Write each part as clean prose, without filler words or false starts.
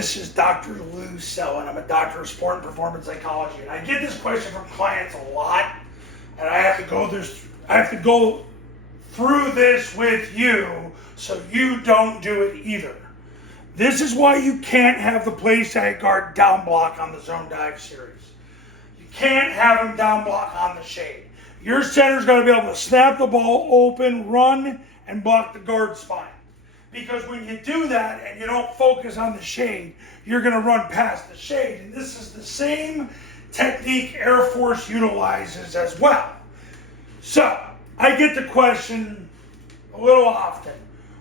This is Dr. Lou Sell, and I'm a doctor of sport and performance psychology. And I get this question from clients a lot, and I have to go through this with you so you don't do it either. This is why you can't have the Playside guard down block on the zone dive series. You can't have him down block on the shade. Your center's got to be able to snap the ball open, run, and block the guard spine. Because when you do that and you don't focus on the shade, you're going to run past the shade. And this is the same technique Air Force utilizes as well. So, I get the question a little often.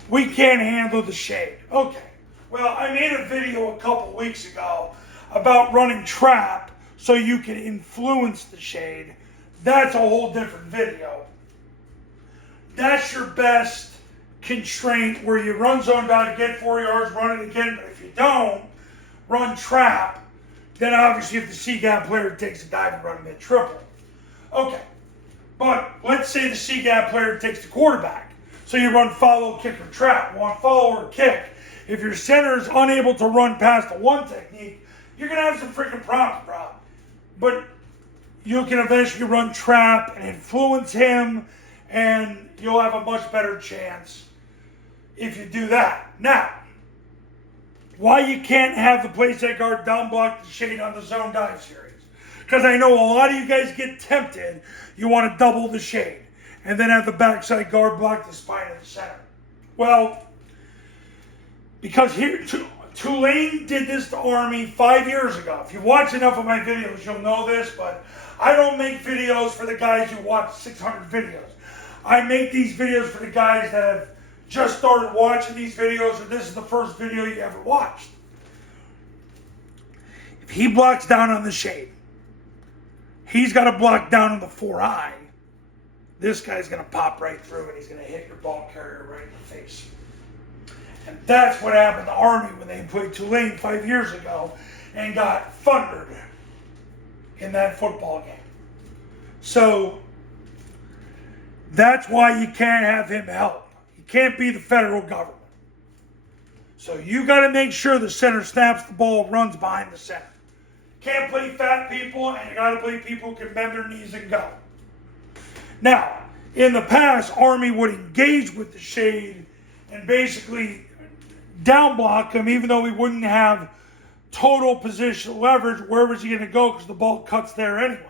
We can't handle the shade. Okay. Well, I made a video a couple weeks ago about running trap so you can influence the shade. That's a whole different video. That's your best constraint where you run zone dive, get 4 yards, run it again. But if you don't run trap, then obviously if the C-gap player takes a dive and run mid triple. Okay, but let's say the C-gap player takes the quarterback. So you run follow, kick, or trap. Well, on follow or kick, if your center is unable to run past the one technique, you're going to have some freaking problems, bro. But you can eventually run trap and influence him, and you'll have a much better chance if you do that. Now, why you can't have the Playside guard down block the shade on the zone dive series? Because I know a lot of you guys get tempted. You want to double the shade and then have the backside guard block the spine of the center. Well, because here, Tulane did this to Army 5 years ago. If you watch enough of my videos, you'll know this, but I don't make videos for the guys who watch 600 videos. I make these videos for the guys that have just started watching these videos, or this is the first video you ever watched. If he blocks down on the shade, he's got to block down on the 4-eye. This guy's going to pop right through and he's going to hit your ball carrier right in the face. And that's what happened to Army when they played Tulane 5 years ago and got thundered in that football game. So that's why you can't have him help. You can't be the federal government. So you got to make sure the center snaps the ball, runs behind the center. Can't play fat people, and you got to play people who can bend their knees and go. Now, in the past, Army would engage with the shade and basically down block him, even though he wouldn't have total position leverage. Where was he going to go? Because the ball cuts there anyway.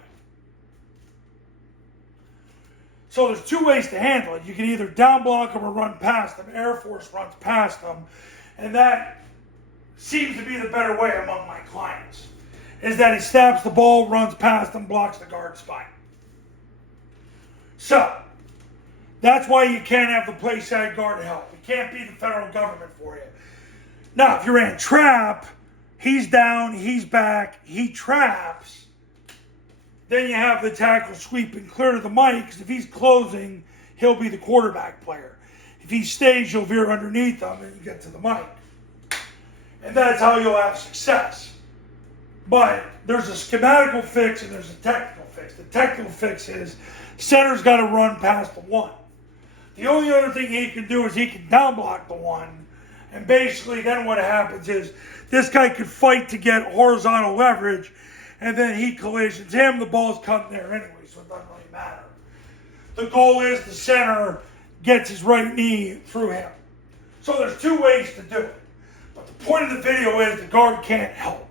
So there's two ways to handle it. You can either down block him or run past him. Air Force runs past him. And that seems to be the better way among my clients, is that he snaps the ball, runs past him, blocks the guard spine. So that's why you can't have the Playside guard help. It can't be the federal government for you. Now, if you ran trap, he's down, he's back, he traps, then you have the tackle sweep and clear to the mic, because if he's closing, he'll be the quarterback player. If he stays, you'll veer underneath him and you get to the mic. And that's how you'll have success. But there's a schematical fix and there's a technical fix. The technical fix is center's got to run past the one. The only other thing he can do is he can down block the one. And basically then what happens is this guy could fight to get horizontal leverage, and then he collisions him, the ball's cutting there anyway, so it doesn't really matter. The goal is the center gets his right knee through him. So there's two ways to do it. But the point of the video is the guard can't help.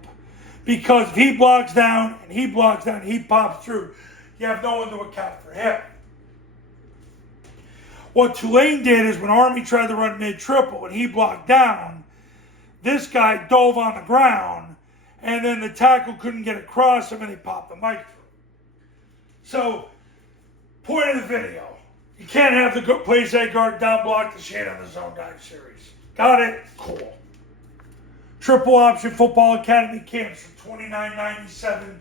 Because if he blocks down and he blocks down, he pops through, you have no one to account for him. What Tulane did is when Army tried to run mid-triple and he blocked down, this guy dove on the ground, and then the tackle couldn't get across him and he popped the mic through. So, point of the video, you can't have the Playside guard down block the shade on the zone dive series. Got it? Cool. Triple option football academy camps from $29.97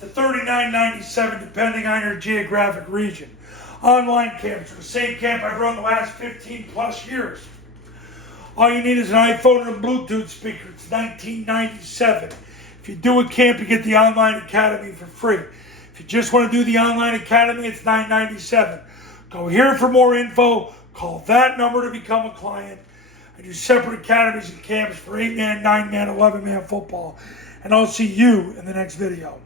to $39.97 depending on your geographic region. Online camps are the same camp I've run the last 15 plus years. All you need is an iPhone and a Bluetooth speaker. It's $19.97. If you do a camp, you get the online academy for free. If you just want to do the online academy, it's $9.97. Go here for more info. Call that number to become a client. I do separate academies and camps for 8-man, 9-man, 11-man football. And I'll see you in the next video.